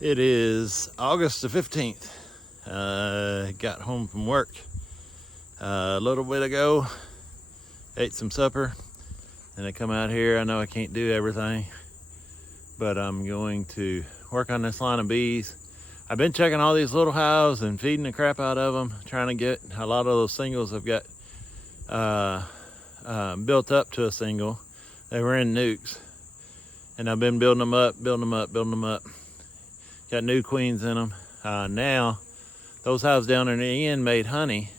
It is August the 15th. Got home from work a little bit ago, ate some supper, and I come out here. I know I can't do everything, but I'm going to work on this line of bees. I've been checking all these little hives and feeding the crap out of them, trying to get a lot of those singles I've got built up to a single. They were in nukes, and I've been building them up. Got new queens in them. Now, those hives down in the end made honey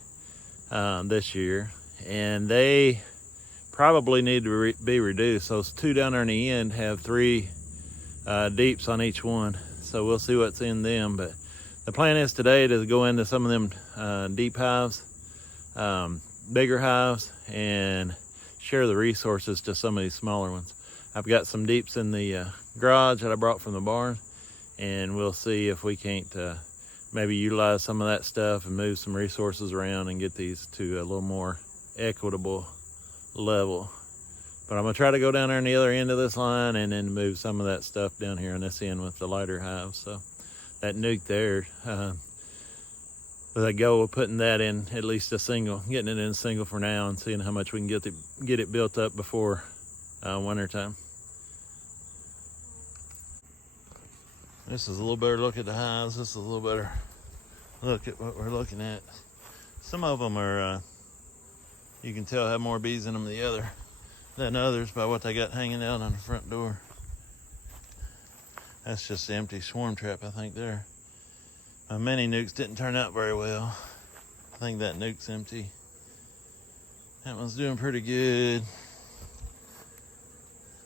this year, and they probably need to be reduced. Those two down there in the end have 3 deeps on each one, so we'll see what's in them. But the plan is today to go into some of them deep hives, bigger hives, and share the resources to some of these smaller ones. I've got some deeps in the garage that I brought from the barn, and we'll see if we can't maybe utilize some of that stuff and move some resources around and get these to a little more equitable level. But I'm gonna try to go down there on the other end of this line and then move some of that stuff down here on this end with the lighter hives. So that nuke there, with a goal of putting that in at least a single, getting it in a single for now, and seeing how much we can get it built up before winter time. This is a little better look at the hives. This is a little better look at what we're looking at. Some of them are, you can tell have more bees in them than others by what they got hanging out on the front door. That's just the empty swarm trap, I think, there. My mini nukes didn't turn out very well. I think that nuke's empty. That one's doing pretty good.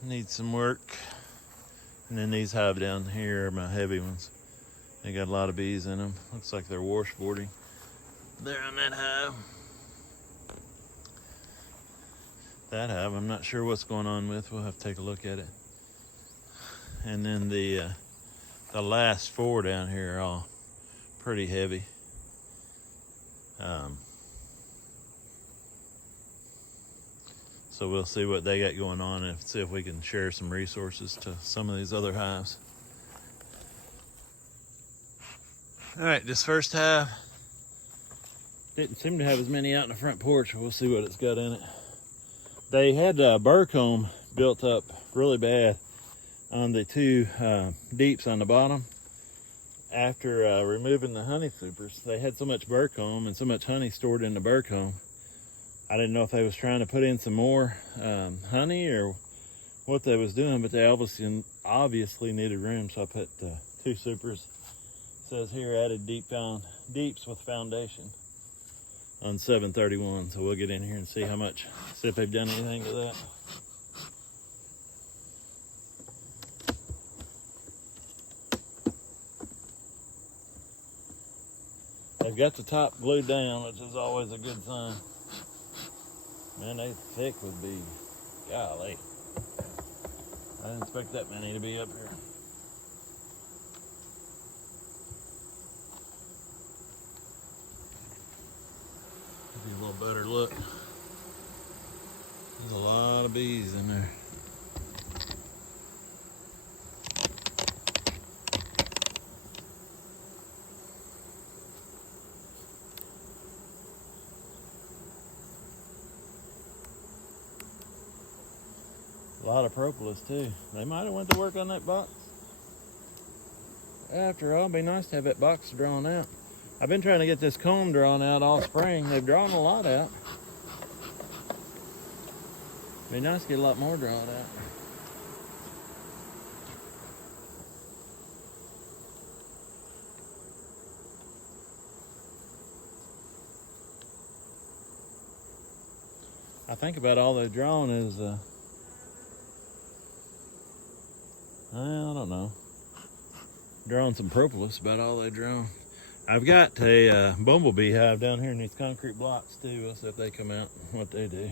Needs some work. And then these hive down here are my heavy ones. They got a lot of bees in them. Looks like they're washboarding. There on that hive. That hive, I'm not sure what's going on with. We'll have to take a look at it. And then the last 4 down here are all pretty heavy. So we'll see what they got going on and see if we can share some resources to some of these other hives. All right, this first hive didn't seem to have as many out in the front porch. We'll see what it's got in it. They had a burr comb built up really bad on the 2 deeps on the bottom. After removing the honey supers, they had so much burr comb and so much honey stored in the burr comb. I didn't know if they was trying to put in some more honey or what they was doing, but they obviously needed room, so I put 2 supers. It says here added deeps with foundation on 731. So we'll get in here and see see if they've done anything to that. They've got the top glued down, which is always a good sign. Man, they thick with bees. Golly. I didn't expect that many to be up here. Give you a little better look. There's a lot of bees in there. A lot of propolis too. They might have went to work on that box. After all, it'd be nice to have that box drawn out. I've been trying to get this comb drawn out all spring. They've drawn a lot out. Be nice to get a lot more drawn out. I think about all they've drawn is I don't know. Drawing some propolis, about all they drawn. I've got a bumblebee hive down here in these concrete blocks too. We'll see if they come out and what they do.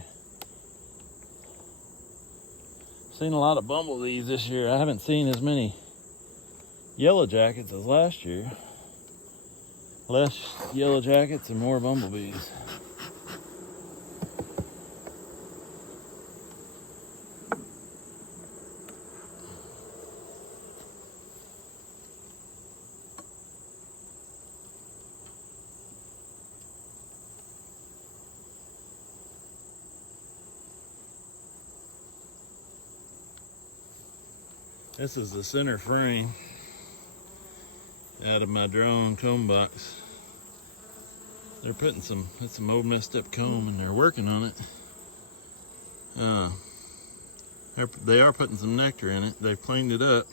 Seen a lot of bumblebees this year. I haven't seen as many yellow jackets as last year. Less yellow jackets and more bumblebees. This is the center frame out of my drone comb box. They're putting it's some old messed up comb and they're working on it. They are putting some nectar in it. They've cleaned it up.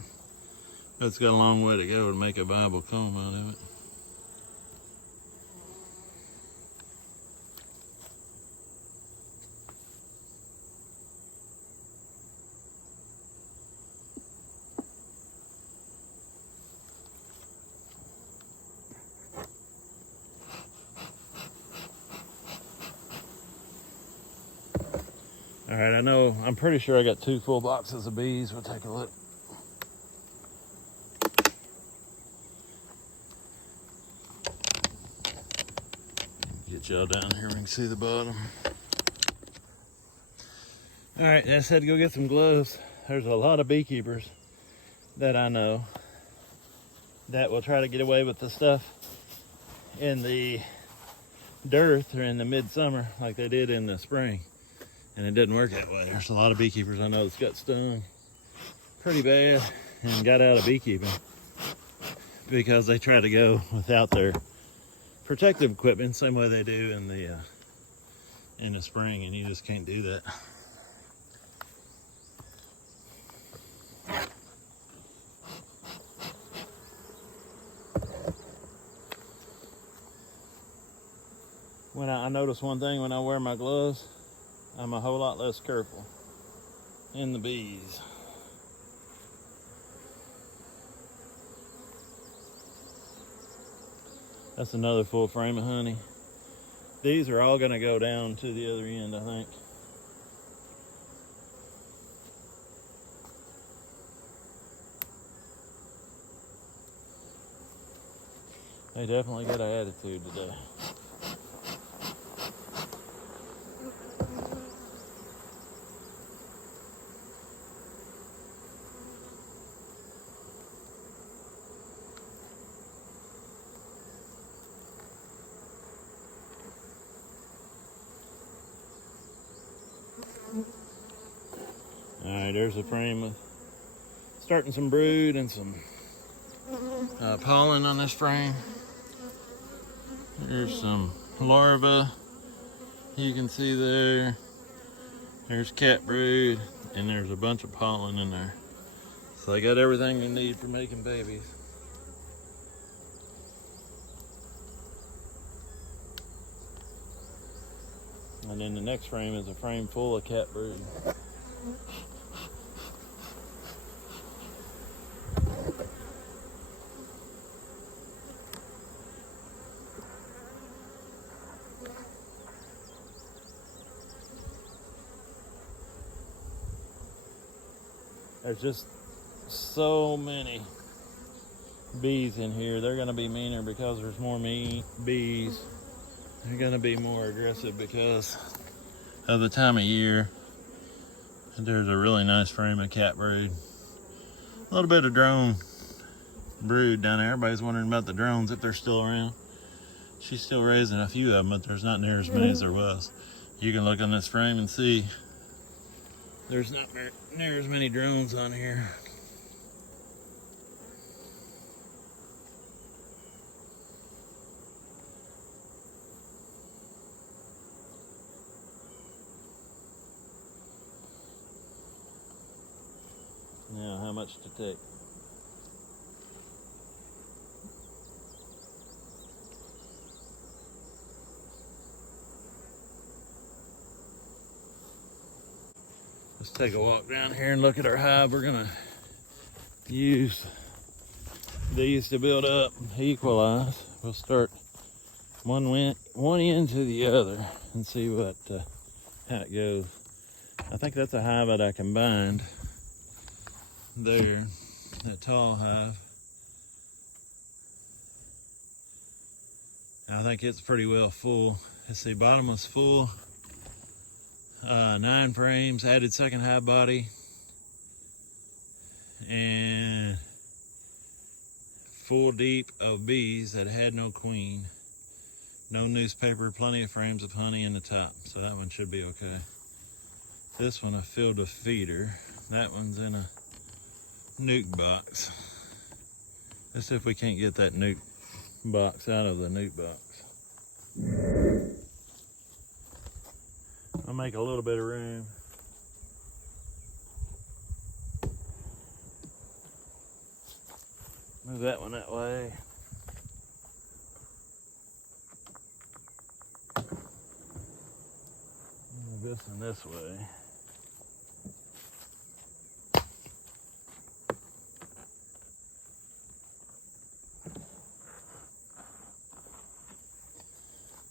But it's got a long way to go to make a viable comb out of it. All right, I'm pretty sure I got 2 full boxes of bees. We'll take a look. Get y'all down here, we can see the bottom. All right, I said to go get some gloves. There's a lot of beekeepers that I know that will try to get away with the stuff in the dearth or in the midsummer like they did in the spring. And it didn't work that way. There's a lot of beekeepers I know that's got stung pretty bad and got out of beekeeping because they try to go without their protective equipment, same way they do in the spring, and you just can't do that. When I notice one thing when I wear my gloves, I'm a whole lot less careful in the bees. That's another full frame of honey. These are all gonna go down to the other end, I think. They definitely got an attitude today. All right, there's a frame of starting some brood and some pollen on this frame. There's some larvae you can see there. There's cat brood, and there's a bunch of pollen in there. So I got everything you need for making babies. And then the next frame is a frame full of cat brood. There's just so many bees in here. They're gonna be meaner because there's more bees. They're gonna be more aggressive because of the time of year. And there's a really nice frame of cat brood. A little bit of drone brood down there. Everybody's wondering about the drones, if they're still around. She's still raising a few of them, but there's not near as many as there was. You can look on this frame and see there's not near as many drones on here. Now, how much to take? Let's take a walk down here and look at our hive. We're gonna use these to build up, equalize. We'll start one end to the other and see how it goes. I think that's a hive that I combined there, that tall hive. I think it's pretty well full. Let's see, bottom was full. 9 frames, added second hive body, and full deep of bees that had no queen. No newspaper, plenty of frames of honey in the top, so that one should be okay. This one I filled a feeder. That one's in a nuke box. Let's see if we can't get that nuke box out of the nuke box. I'll make a little bit of room. Move that one that way. Move this one this way.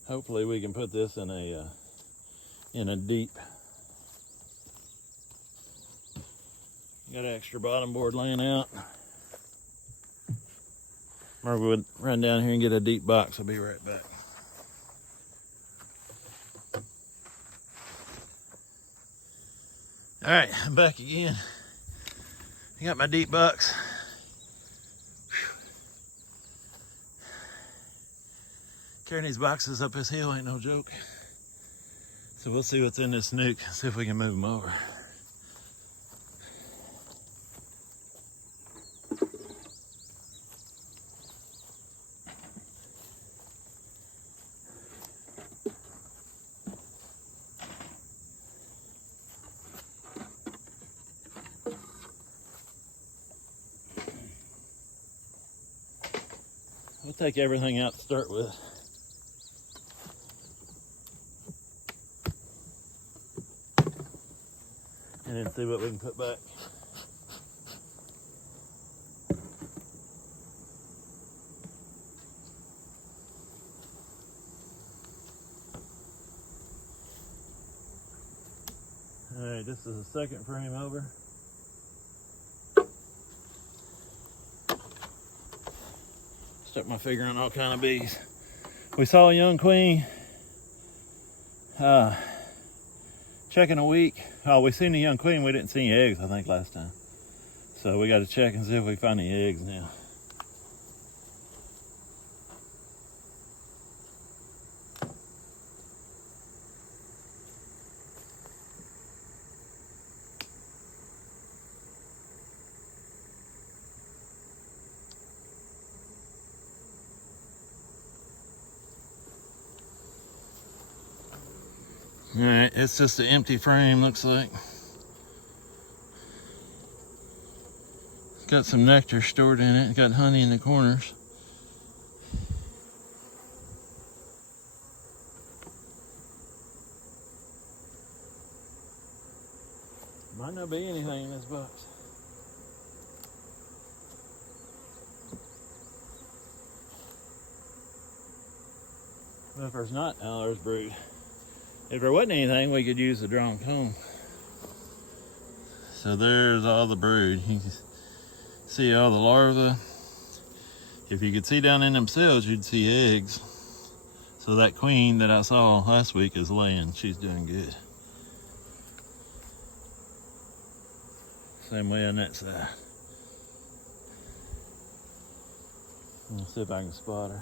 Hopefully we can put this in a deep. Got an extra bottom board laying out. Or we'll run down here and get a deep box. I'll be right back. All right, I'm back again. I got my deep box. Carrying these boxes up this hill ain't no joke. So we'll see what's in this nuke, see if we can move them over. We'll take everything out to start with. And then see what we can put back. All right, this is the second frame over. Stuck my finger on all kind of bees. We saw a young queen checking a week. Oh, we seen the young queen. We didn't see any eggs, I think, last time. So we got to check and see if we find any eggs now. All right, it's just an empty frame, looks like. Got some nectar stored in it. Got honey in the corners. Might not be anything in this box. But if there's not, now there's brood. If there wasn't anything, we could use the drawn comb. So there's all the brood. You can see all the larvae. If you could see down in them cells, you'd see eggs. So that queen that I saw last week is laying. She's doing good. Same way on that side. Let's see if I can spot her.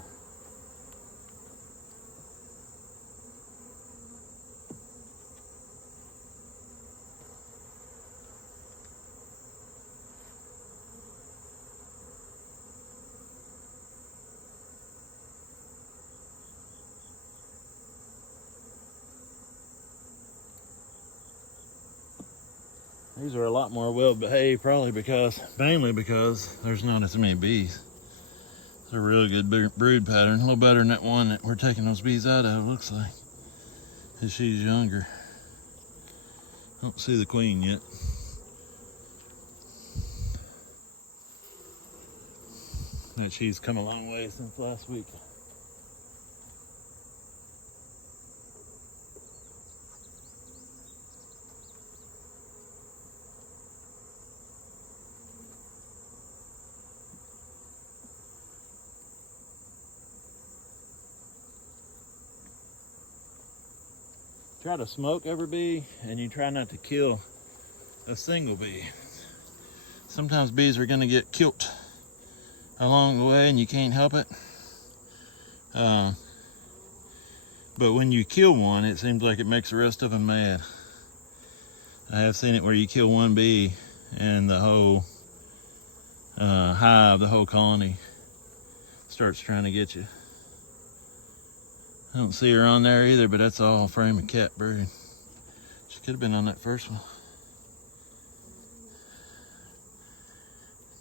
These are a lot more well behaved, probably mainly because there's not as many bees. It's a really good brood pattern, a little better than that one that we're taking those bees out of, looks like. Because she's younger. Don't see the queen yet. But she's come a long way since last week. Try to smoke every bee, and you try not to kill a single bee. Sometimes bees are going to get killed along the way and you can't help it. But when you kill one, it seems like it makes the rest of them mad. I have seen it where you kill one bee and the whole hive, the whole colony starts trying to get you. I don't see her on there either, but that's all frame of cat brood. She could have been on that first one.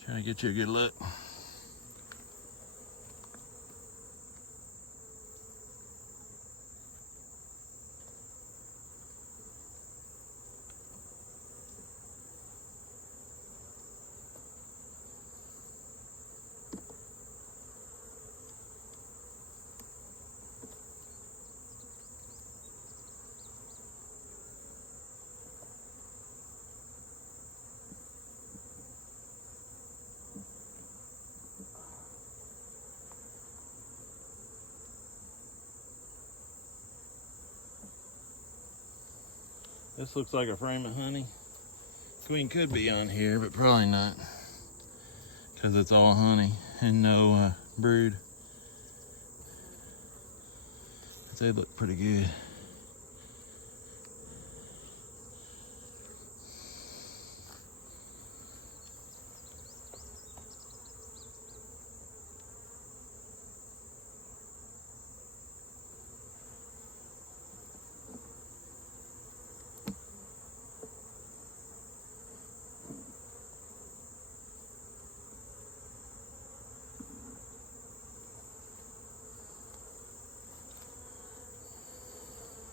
Trying to get you a good look. This looks like a frame of honey. Queen could be on here, but probably not, because it's all honey and no brood. They look pretty good.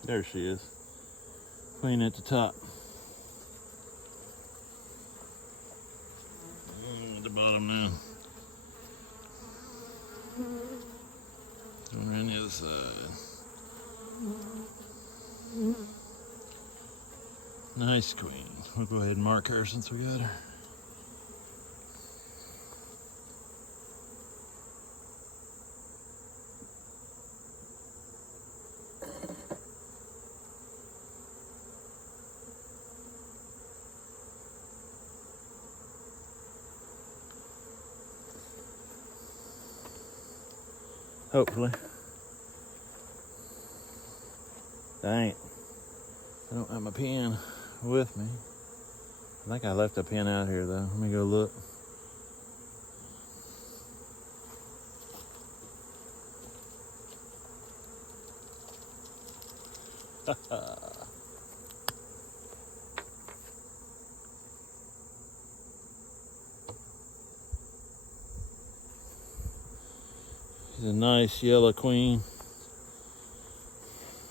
There she is, queen at the top. At the bottom now. Going around the other side. Nice queen. We'll go ahead and mark her since we got her. Hopefully. Dang. I don't have my pen with me. I think I left a pen out here though. Let me go look. She's a nice yellow queen.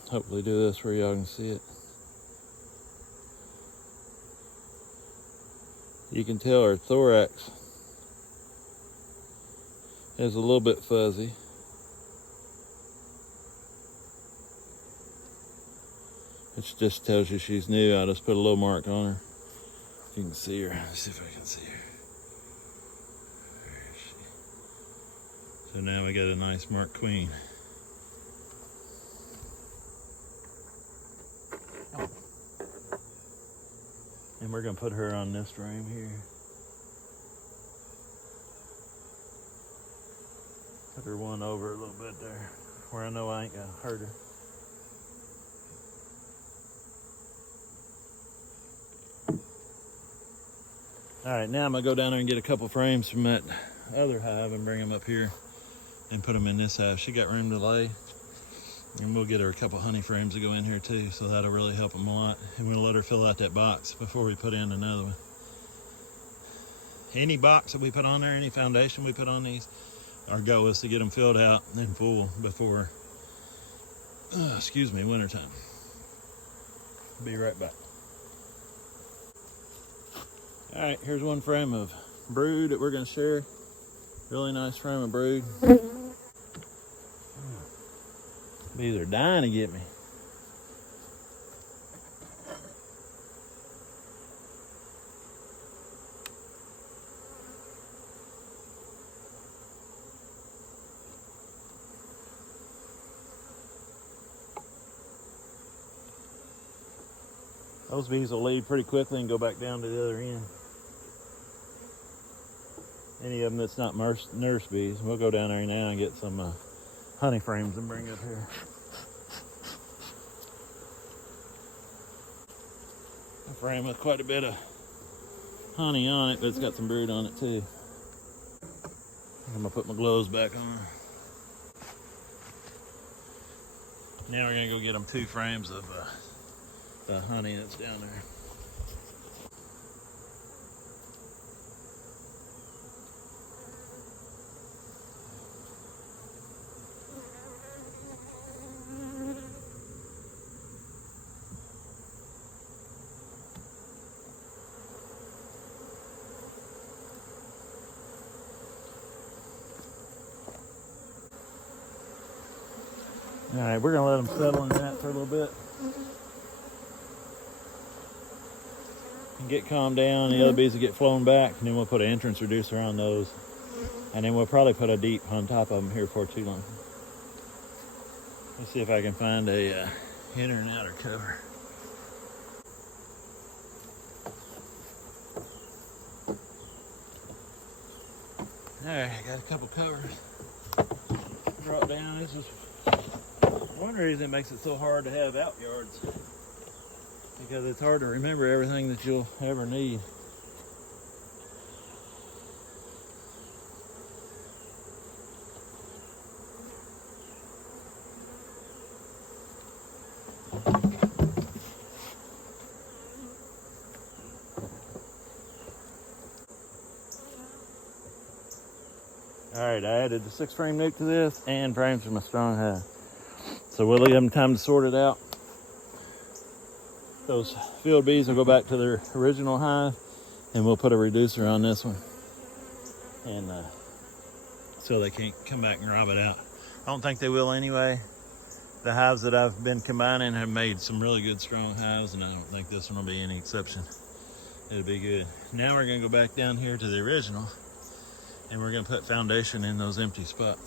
Hopefully do this where y'all can see it. You can tell her thorax is a little bit fuzzy. Which just tells you she's new. I just put a little mark on her. You can see her. Let's see if I can see her. There she. So now we got a nice marked queen. And we're gonna put her on this frame here. Put her one over a little bit there, where I know I ain't gonna hurt her. All right, now I'm gonna go down there and get a couple frames from that other hive and bring them up here and put them in this hive. She got room to lay. And we'll get her a couple honey frames to go in here too, so that'll really help them a lot. And we'll let her fill out that box before we put in another one. Any box that we put on there, any foundation we put on these, our goal is to get them filled out and full before, wintertime. Be right back. All right, here's one frame of brood that we're gonna share. Really nice frame of brood. Bees are dying to get me. Those bees will leave pretty quickly and go back down to the other end. Any of them that's not nurse bees, we'll go down there now and get some honey frames and bring up here. A frame with quite a bit of honey on it, but it's got some brood on it too. I'm gonna put my gloves back on. Now we're gonna go get them 2 frames of the honey that's down there. All right, we're gonna let them settle in that for a little bit and get calmed down. The other bees will get flown back, and then we'll put an entrance reducer on those, and then we'll probably put a deep on top of them here for too long. Let's see if I can find a inner and outer cover. All right, I got a couple covers. Drop down. This is one reason it makes it so hard to have out yards, because it's hard to remember everything that you'll ever need. All right, I added the 6 frame nuke to this and frames from a strong hive. So we'll give them time to sort it out. Those field bees will go back to their original hive, and we'll put a reducer on this one, and so they can't come back and rob it out. I don't think they will anyway. The hives that I've been combining have made some really good strong hives, and I don't think this one will be any exception. It'll be good. Now we're gonna go back down here to the original, and we're gonna put foundation in those empty spots.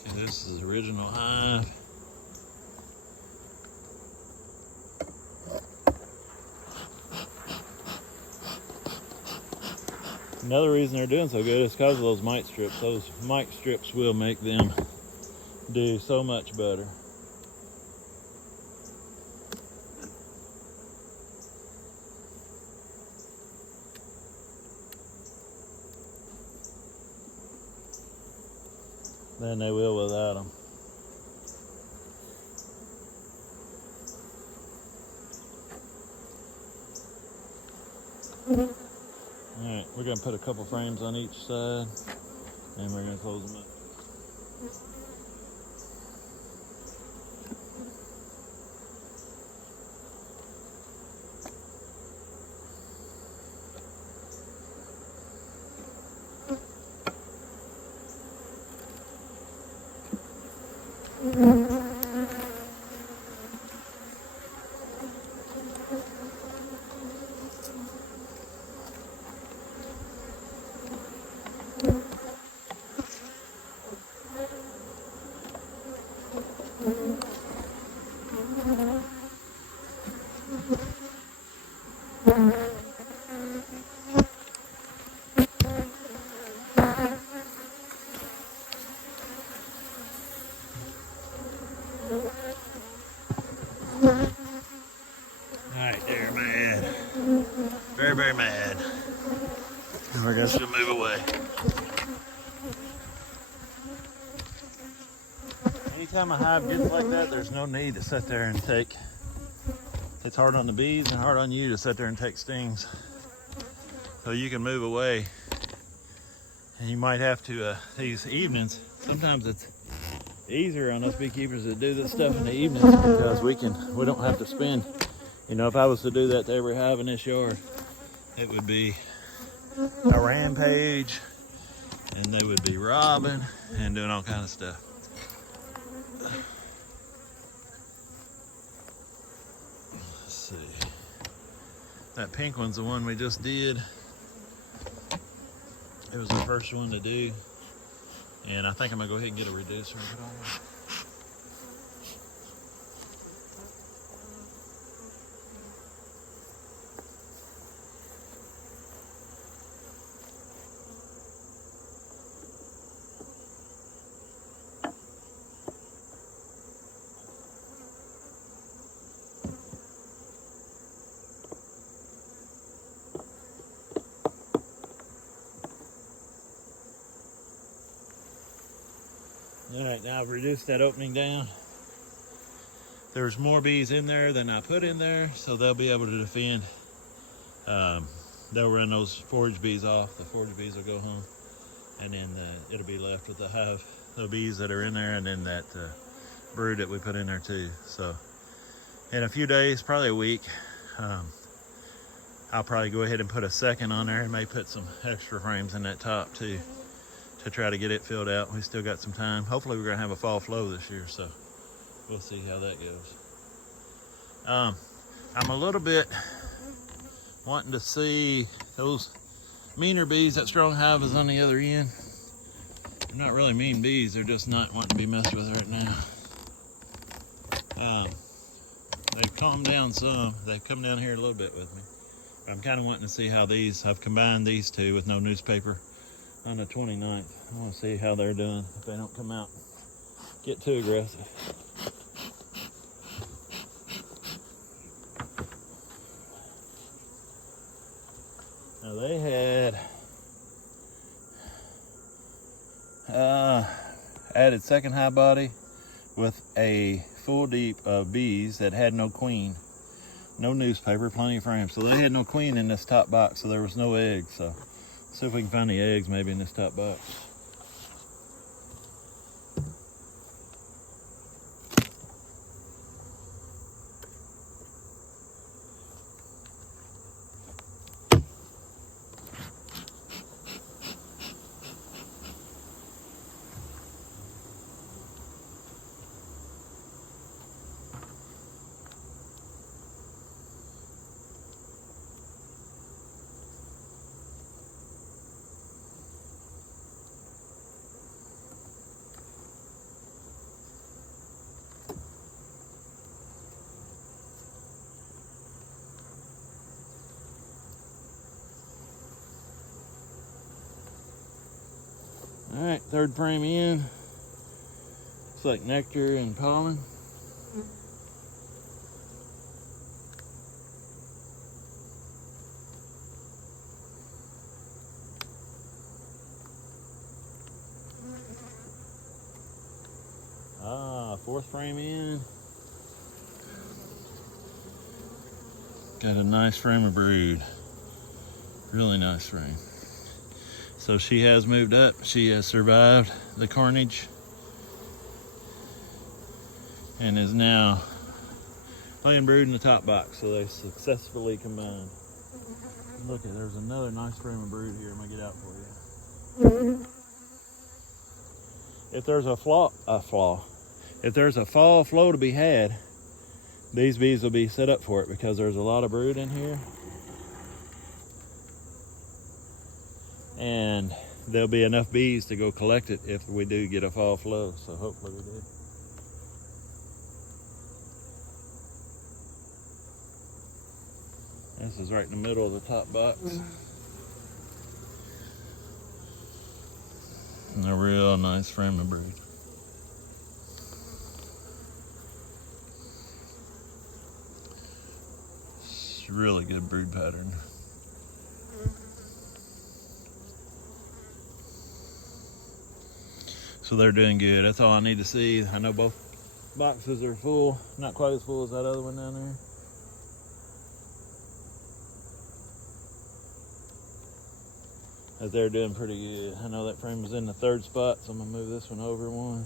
Okay, this is the original hive. Another reason they're doing so good is because of those mite strips. Those mite strips will make them do so much better. Than they will without them. Alright, we're going to put a couple frames on each side, and we're going to close them up. Alright, they're mad. Very, very mad. And we're going to move away. Anytime a hive gets like that, there's no need to sit there and take. It's hard on the bees and hard on you to sit there and take stings. So you can move away. And you might have to, these evenings, sometimes it's easier on us beekeepers that do this stuff in the evenings, because we don't have to spend, you know, if I was to do that to every hive in this yard, it would be a rampage, and they would be robbing and doing all kind of stuff. Let's see. That pink one's the one we just did. It was the first one to do, and I think I'm gonna go ahead and get a reducer and put on it. All right, now I've reduced that opening down. There's more bees in there than I put in there, so they'll be able to defend. They'll run those forage bees off. The forage bees will go home, and then it'll be left with the hive, the bees that are in there, and then that brood that we put in there too. So in a few days, probably a week, I'll probably go ahead and put a second on there and may put some extra frames in that top too to try to get it filled out. We still got some time. Hopefully we're gonna have a fall flow this year, so we'll see how that goes. I'm a little bit wanting to see those meaner bees. That strong hive is on the other end. They're not really mean bees, they're just not wanting to be messed with right now. They've calmed down some. They've come down here a little bit with me. But I'm kind of wanting to see how I've combined these two with no newspaper on the 29th. I want to see how they're doing, if they don't come out, get too aggressive. Now they had added second high body with a full deep of bees that had no queen, no newspaper, plenty of frames. So they had no queen in this top box, so there was no eggs. So let's see if we can find the eggs maybe in this top box. All right, third frame in. Looks like nectar and pollen. Fourth frame in. Got a nice frame of brood. Really nice frame. So she has moved up. She has survived the carnage and is now laying brood in the top box. So they successfully combined. Look at, there's another nice frame of brood here. I'm gonna get out for you. If there's if there's a fall flow to be had, these bees will be set up for it because there's a lot of brood in here. And there'll be enough bees to go collect it if we do get a fall flow. So hopefully we do. This is right in the middle of the top box. And a real nice frame of brood. It's really good brood pattern. So they're doing good. That's all I need to see. I know both boxes are full. Not quite as full as that other one down there. But they're doing pretty good. I know that frame was in the third spot, so I'm gonna move this one over one.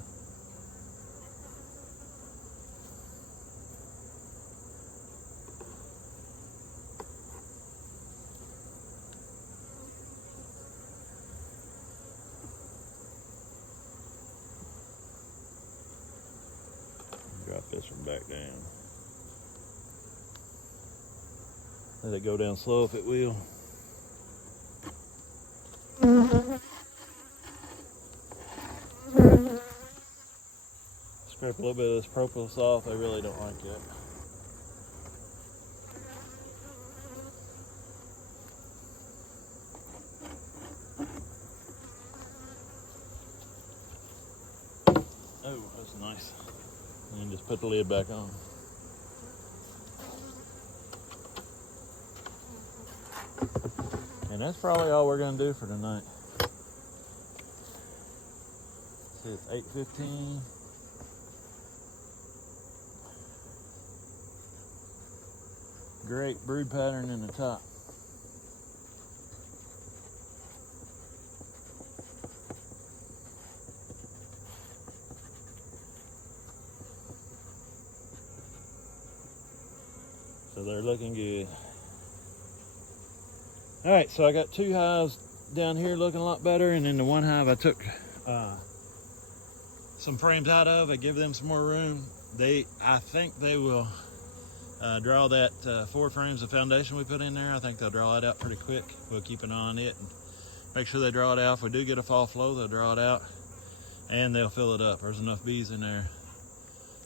Drop this one back down. Let it go down slow if it will. Scrape a little bit of this propolis off. I really don't like it. Oh, that's nice. And just put the lid back on. And that's probably all we're gonna do for tonight. See, it's 8:15. Great brood pattern in the top. So they're looking good. All right, so I got 2 hives down here looking a lot better, and then the 1 hive I took some frames out of. I give them some more room. I think they will draw that 4 frames of foundation we put in there. I think they'll draw it out pretty quick. We'll keep an eye on it and make sure they draw it out. If we do get a fall flow, they'll draw it out and they'll fill it up. There's enough bees in there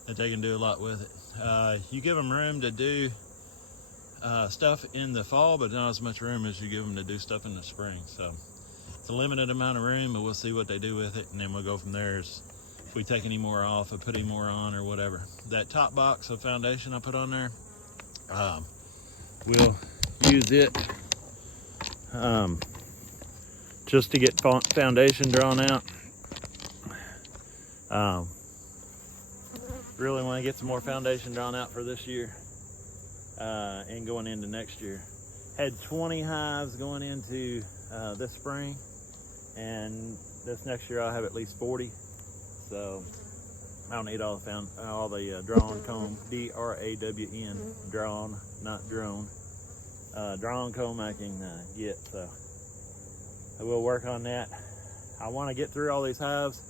that they can do a lot with it. You give them room to do stuff in the fall, but not as much room as you give them to do stuff in the spring. So it's a limited amount of room, but we'll see what they do with it, and then we'll go from there. If we take any more off or put any more on or whatever. That top box of foundation I put on there, we'll use it just to get foundation drawn out. Really want to get some more foundation drawn out for this year and going into next year. Had 20 hives going into this spring, and this next year I'll have at least 40. So I don't need all the drawn comb, D-R-A-W-N, drawn, not drone. Drawn comb I can get, so I will work on that. I want to get through all these hives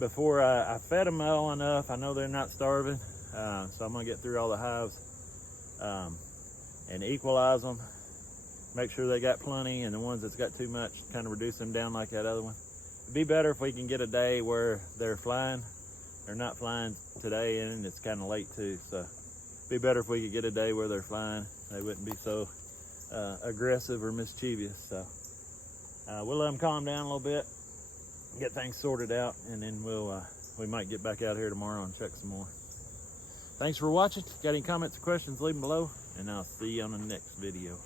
before I fed them well enough. I know they're not starving, so I'm gonna get through all the hives and equalize them, make sure they got plenty, and the ones that's got too much, kind of reduce them down like that other one. It'd be better if we can get a day where they're flying. They're not flying today, and it's kind of late too, so it'd be better if we could get a day where they're flying. They wouldn't be so aggressive or mischievous. So we'll let them calm down a little bit, get things sorted out, and then we might get back out here tomorrow and check some more. Thanks for watching. Got any comments or questions, leave them below, and I'll see you on the next video.